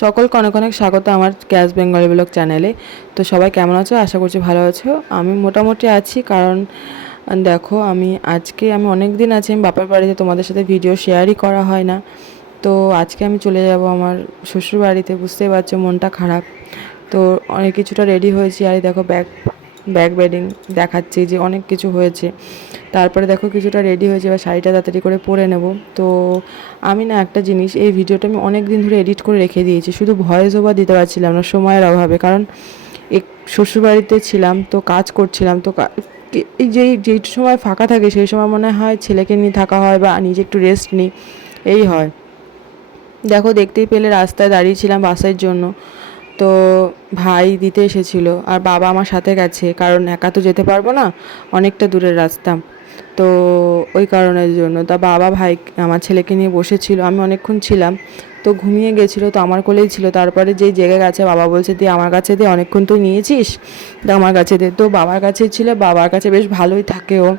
সকলকে অনেক অনেক স্বাগত আমার ক্যাশ বেঙ্গলি ব্লগ চ্যানেলে। তো সবাই কেমন আছো? আশা করছি ভালো আছো। আমি মোটামুটি আছি, কারণ দেখো, আমি আজকে আমি অনেক দিন আছি, আমি বাপের বাড়িতে তোমাদের সাথে ভিডিও শেয়ারই করা হয় না। তো আজকে আমি চলে যাব আমার শ্বশুর বাড়িতে বুঝতেই পারছ মনটা খারাপ। তো অনেক কিছুটা রেডি হয়েছি, আর দেখো ব্যাগ ব্যাগ বেডিং দেখাচ্ছি যে অনেক কিছু হয়েছে। তারপরে দেখো কিছুটা রেডি হয়েছে, এবার শাড়িটা তাড়াতাড়ি করে পরে নেব। তো আমি না একটা জিনিস, এই ভিডিওটা আমি অনেক দিন ধরে এডিট করে রেখে দিয়েছি। শুধু ভয়েস ওভার দিতে পারছিলাম না, সময়ের অভাবে। কারণ এক শ্বশুরবাড়িতে ছিলাম, তো কাজ করছিলাম, তো এই যেই যেই সময় ফাঁকা থাকে, সেই সময় মনে হয় ছেলেকে নিয়ে থাকা হয় বা নিজে একটু রেস্ট নিই, এই হয়। দেখো দেখতেই পেলে রাস্তায় দাঁড়িয়েছিলাম বাসের জন্য। তো ভাই দিতে এসেছিল। আর বাবা আমার সাথে গেছে, কারণ একা তো যেতে পারব না, অনেকটা দূরের রাস্তা। তো ওই কারণের জন্য। তা বাবা ভাই আমার ছেলেকে নিয়ে বসেছিল, আমি অনেকক্ষণ ছিলাম। তো ঘুমিয়ে গেছিল, তো আমার কোলেই ছিল। তারপরে যেই জেগে গেছে, বাবা বলছে দিয়ে আমার কাছে দিয়ে অনেকক্ষণ তুই নিয়েছিস? তো আমার কাছে দে। তো বাবার কাছে ছিল, বাবার কাছে বেশ ভালোই থাকে ও।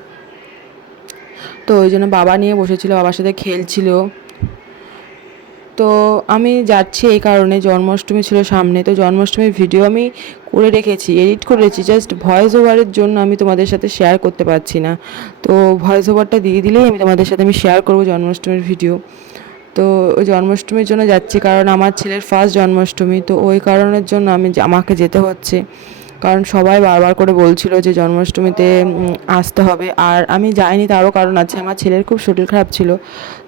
তো ওই জন্য বাবা নিয়ে বসেছিল, বাবার সাথে খেলছিল। তো আমি যাচ্ছি এই কারণে, জন্মাষ্টমী ছিল সামনে, তো জন্মাষ্টমীর ভিডিও আমি করে রেখেছি এডিট করে করেছি জাস্ট ভয়েস ওভারের জন্য আমি তোমাদের সাথে শেয়ার করতে পারছি না। তো ভয়েস ওভারটা দিয়ে দিলেই আমি তোমাদের সাথে আমি শেয়ার করব জন্মাষ্টমীর ভিডিও তো ওই জন্মাষ্টমীর জন্য যাচ্ছি, কারণ আমার ছেলের ফার্স্ট জন্মাষ্টমী, তো ওই কারণের জন্য আমি আমাকে যেতে হচ্ছে। কারণ সবাই বারবার করে বলছিল যে জন্মাষ্টমীতে আসতে হবে। আর আমি যাইনি তারও কারণ আছে, আমার ছেলের খুব শরীর খারাপ ছিল।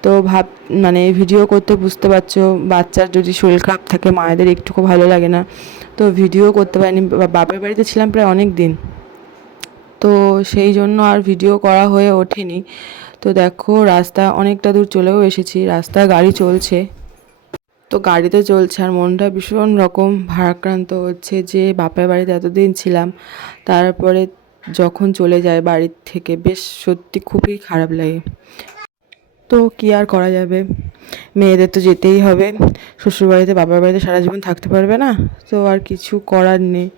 তো ভাব মানে ভিডিও করতে বুঝতে পারছ, বাচ্চার যদি শরীর খারাপ থাকে, মায়েদের একটুকু ভালো লাগে না। তো ভিডিও করতে পারিনি বাপের বাড়িতে ছিলাম প্রায় অনেক দিন। তো সেই জন্য আর ভিডিও করা হয়ে ওঠেনি। তো দেখো, রাস্তা অনেকটা দূর চলেও এসেছি, রাস্তায় গাড়ি চলছে। তো গাড়িতে চলছে আর মনটা ভীষণ রকম ভারাক্রান্ত হচ্ছে যে বাপের বাড়িতে এতদিন ছিলাম, তারপরে যখন চলে যায় বাড়ির থেকে, বেশ সত্যি খুবই খারাপ লাগে। তো কি আর করা যাবে? মেয়েদের তো যেতেই হবে। শ্বশুরবাড়িতে বাবার বাড়িতে সারা জীবন থাকতে পারবে না। তো আর কিছু করার নেই।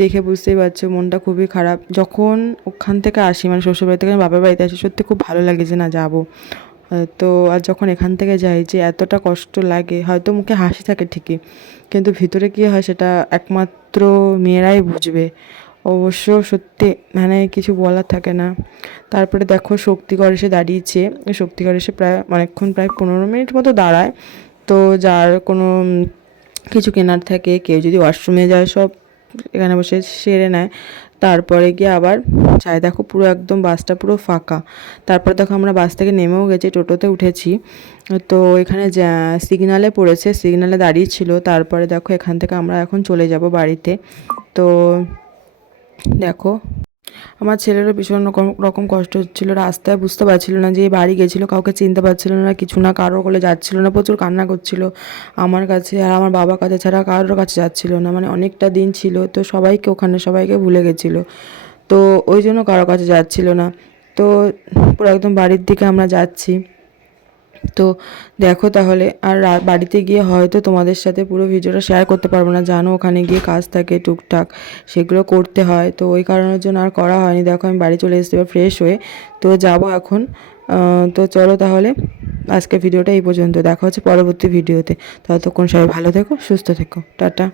দেখে বুঝতেই পারছ, মনটা খুবই খারাপ। যখন ওখান থেকে আসি মানে শ্বশুরবাড়ি থেকে বাবার বাড়িতে আসি, সত্যি খুব ভালো লাগে যে না যাব। তো আর যখন এখান থেকে যাই যে এতটা কষ্ট লাগে, হয়তো মুখে হাসি থাকে ঠিকই, কিন্তু ভিতরে কী হয় সেটা একমাত্র মেয়েরাই বুঝবে। অবশ্য সত্যি মানে কিছু বলার থাকে না। তারপরে দেখো শক্তিগড় এসে দাঁড়িয়েছে শক্তিগড় এসে প্রায় অনেকক্ষণ প্রায় পনেরো মিনিট মতো দাঁড়ায়। তো যার কোনো কিছু কেনার থাকে, কেউ যদি ওয়াশরুমে যায় সব এখানে বসে সেরে নেয়। তারপরে গিয়ে আবার চাই দেখো পুরো একদম বাসটা পুরো ফাঁকা। তারপর দেখো আমরা বাস থেকে নেমেও গেছি, টোটোতে উঠেছি। তো এখানে সিগনালে পড়েছে, সিগনালে দাঁড়িয়ে ছিল। তারপরে দেখো এখান থেকে আমরা এখন চলে যাব বাড়িতে। তো দেখো আমার ছেলেরও ভীষণ রকম কষ্ট হচ্ছিল, রাস্তায় বুঝতে পারছিলো না যে এই বাড়ি গেছিল, কাউকে চিনতে পারছিল না, কিছু না, কারোর কোলে যাচ্ছিল না, প্রচুর কান্না করছিল আমার কাছে আর আমার বাবার কাছে ছাড়া কারোর কাছে যাচ্ছিল না মানে অনেকটা দিন ছিল, তো সবাইকে ওখানে, সবাইকে ভুলে গেছিল, তো ওই জন্য কারোর কাছে যাচ্ছিল না, তো পুরো একদম বাড়ির দিকে আমরা যাচ্ছি। তো দেখো তাহলে, আর বাড়িতে গিয়ে হয়তো তোমাদের সাথে পুরো ভিডিওটা শেয়ার করতে পারব না। জানো, ওখানে গিয়ে কাজ থাকে, টুকটাক সেগুলো করতে হয়। তো ওই কারণের জন্য আর করা হয়নি। দেখো, আমি বাড়ি চলে এসেছি এবার ফ্রেশ হয়ে। তো যাব এখন। তো চলো তাহলে আজকে ভিডিওটা এই পর্যন্ত। দেখা হচ্ছে পরবর্তী ভিডিওতে। ততক্ষণ সবাই ভালো থেকো, সুস্থ থেকো। টাটা।